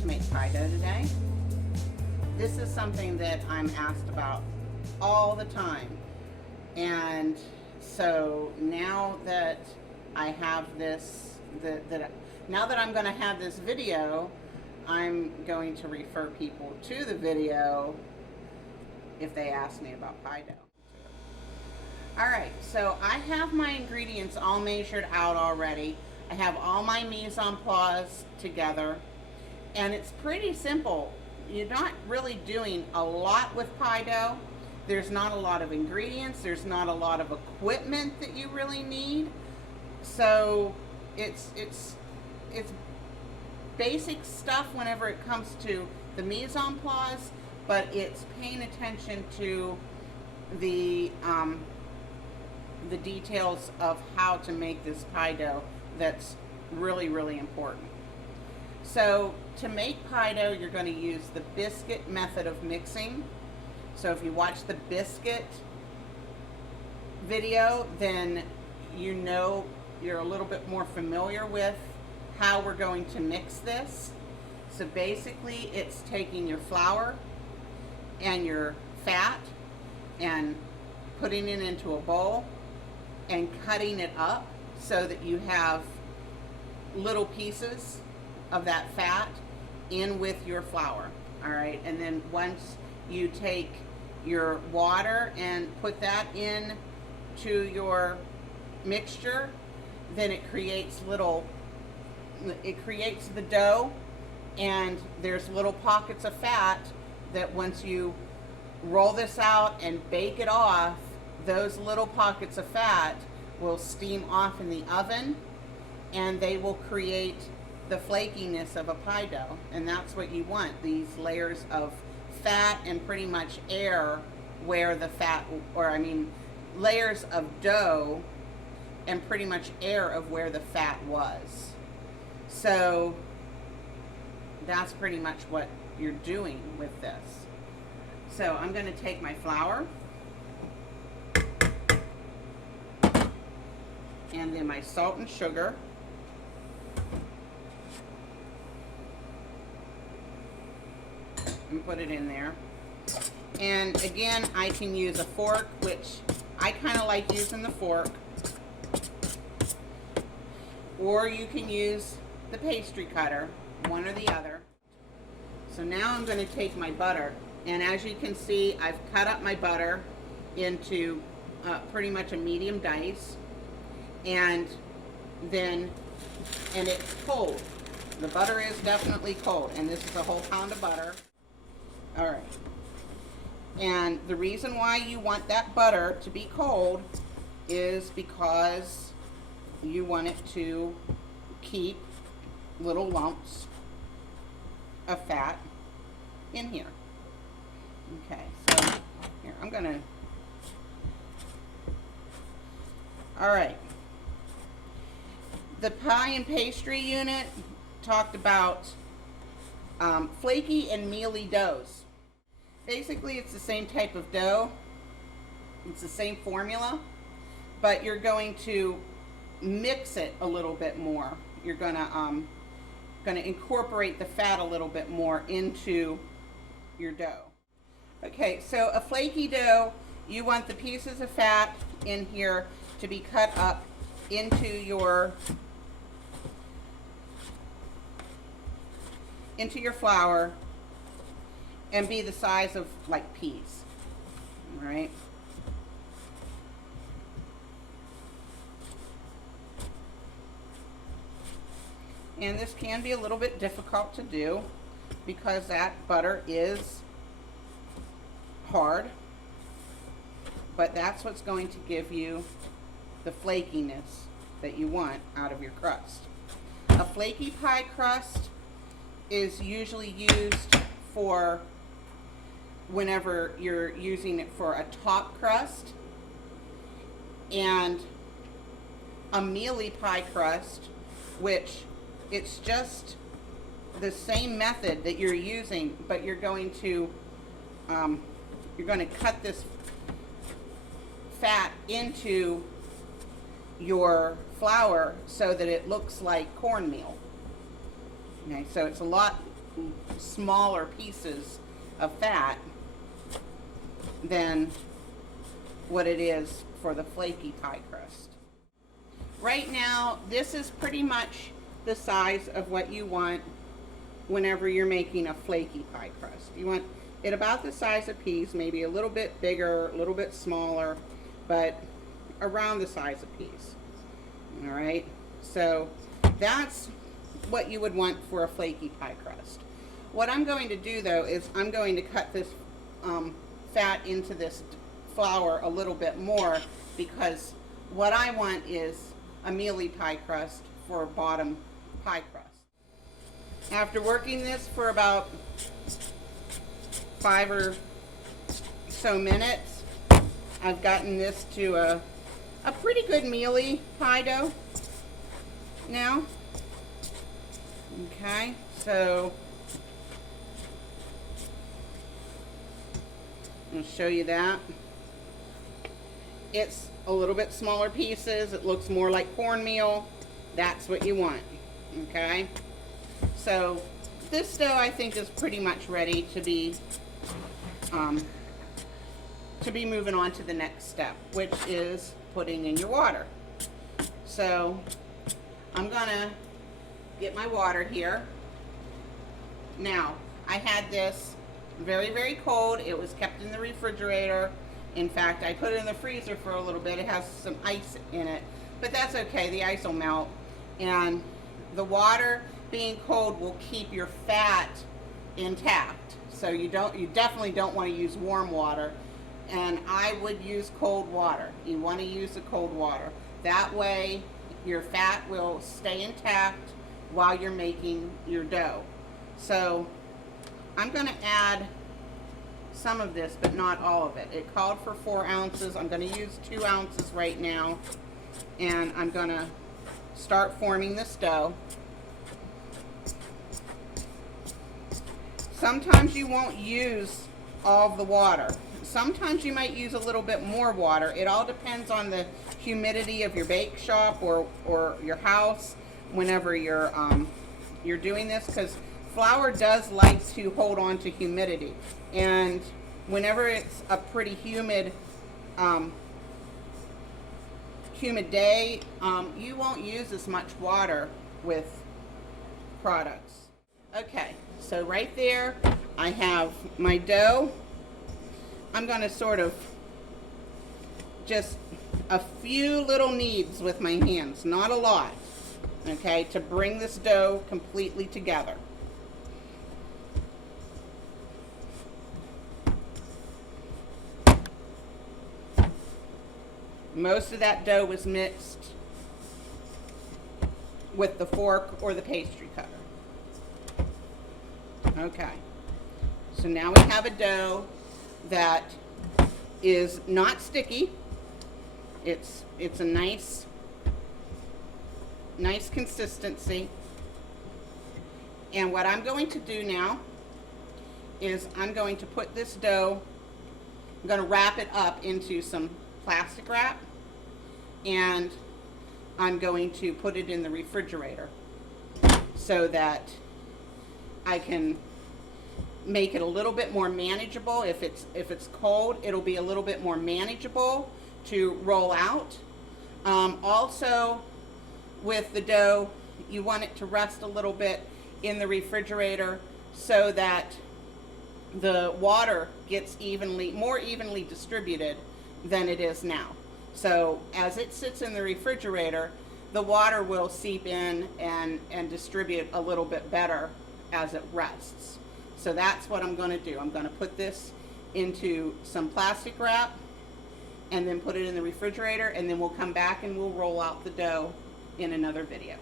to make pie dough today. This is something that I'm asked about all the time. And so now that I have this, now that I'm going to have this video, I'm going to refer people to the video if they ask me about pie dough. Alright, so I have my ingredients all measured out already. I have all my mise en place together, and it's pretty simple. You're not really doing a lot with pie dough. There's not a lot of ingredients. There's not a lot of equipment that you really need. So it's basic stuff whenever it comes to the mise en place, but it's paying attention to the details of how to make this pie dough that's really, really important. So to make pie dough, you're going to use the biscuit method of mixing. So if you watch the biscuit video, then you know you're a little bit more familiar with how we're going to mix this. So basically it's taking your flour and your fat and putting it into a bowl and cutting it up so that you have little pieces of that fat in with your flour. All right, and then once you take your water and put that in to your mixture, then it creates the dough, and there's little pockets of fat that once you roll this out and bake it off, those little pockets of fat will steam off in the oven, and they will create the flakiness of a pie dough. And that's what you want, these layers of fat and pretty much air where the fat, layers of dough and pretty much air of where the fat was. So that's pretty much what you're doing with this. So I'm going to take my flour and then my salt and sugar, and put it in there. And again, I can use a fork, which I kind of like using the fork, or you can use the pastry cutter, one or the other. So now I'm going to take my butter, and as you can see, I've cut up my butter into pretty much a medium dice, and it's cold. The butter is definitely cold, and this is a whole pound of butter. All right, and the reason why you want that butter to be cold is because you want it to keep little lumps of fat in here. Okay, so here, I'm gonna, all right. The pie and pastry unit talked about flaky and mealy doughs. Basically, it's the same type of dough. It's the same formula, but you're going to mix it a little bit more. You're gonna incorporate the fat a little bit more into your dough. Okay, so a flaky dough, you want the pieces of fat in here to be cut up into your flour and be the size of like peas, all right? And this can be a little bit difficult to do because that butter is hard, but that's what's going to give you the flakiness that you want out of your crust. A flaky pie crust is usually used for whenever you're using it for a top crust, and a mealy pie crust, which it's just the same method that you're using, but you're going to cut this fat into your flour so that it looks like cornmeal. Okay, so it's a lot smaller pieces of fat than what it is for the flaky pie crust. Right now, this is pretty much the size of what you want whenever you're making a flaky pie crust. You want it about the size of peas, maybe a little bit bigger, a little bit smaller, but around the size of peas. All right, so that's what you would want for a flaky pie crust. What I'm going to do though is I'm going to cut this fat into this flour a little bit more, because what I want is a mealy pie crust for bottom pie crust. After working this for about 5 or so minutes, I've gotten this to a pretty good mealy pie dough now. Okay, so I'll show you that. It's a little bit smaller pieces. It looks more like cornmeal. That's what you want. Okay, so this dough I think is pretty much ready to be moving on to the next step, which is putting in your water. So I'm gonna get my water here. Now, I had this very, very cold. It was kept in the refrigerator. In fact, I put it in the freezer for a little bit. It has some ice in it, but that's okay. The ice will melt, and the water being cold will keep your fat intact. So you definitely don't want to use warm water, and I would use cold water. You want to use the cold water. That way your fat will stay intact while you're making your dough. So I'm going to add some of this, but not all of it. It called for 4 ounces. I'm going to use 2 ounces right now, and I'm going to start forming this dough. Sometimes you won't use all of the water. Sometimes you might use a little bit more water. It all depends on the humidity of your bake shop or your house whenever you're doing this, because flour does like to hold on to humidity, and whenever it's a pretty humid day, you won't use as much water with products. Okay, so right there I have my dough. I'm going to sort of just a few little kneads with my hands, not a lot, okay, to bring this dough completely together. Most of that dough was mixed with the fork or the pastry cutter. Okay, so now we have a dough that is not sticky. It's a nice consistency. And what I'm going to do now is I'm going to put this dough, I'm going to wrap it up into some plastic wrap, and I'm going to put it in the refrigerator so that I can make it a little bit more manageable. If it's cold, it'll be a little bit more manageable to roll out. Also, with the dough, you want it to rest a little bit in the refrigerator so that the water gets more evenly distributed than it is now. So as it sits in the refrigerator, the water will seep in and distribute a little bit better as it rests. So that's what I'm going to do. I'm going to put this into some plastic wrap and then put it in the refrigerator, and then we'll come back and we'll roll out the dough in another video.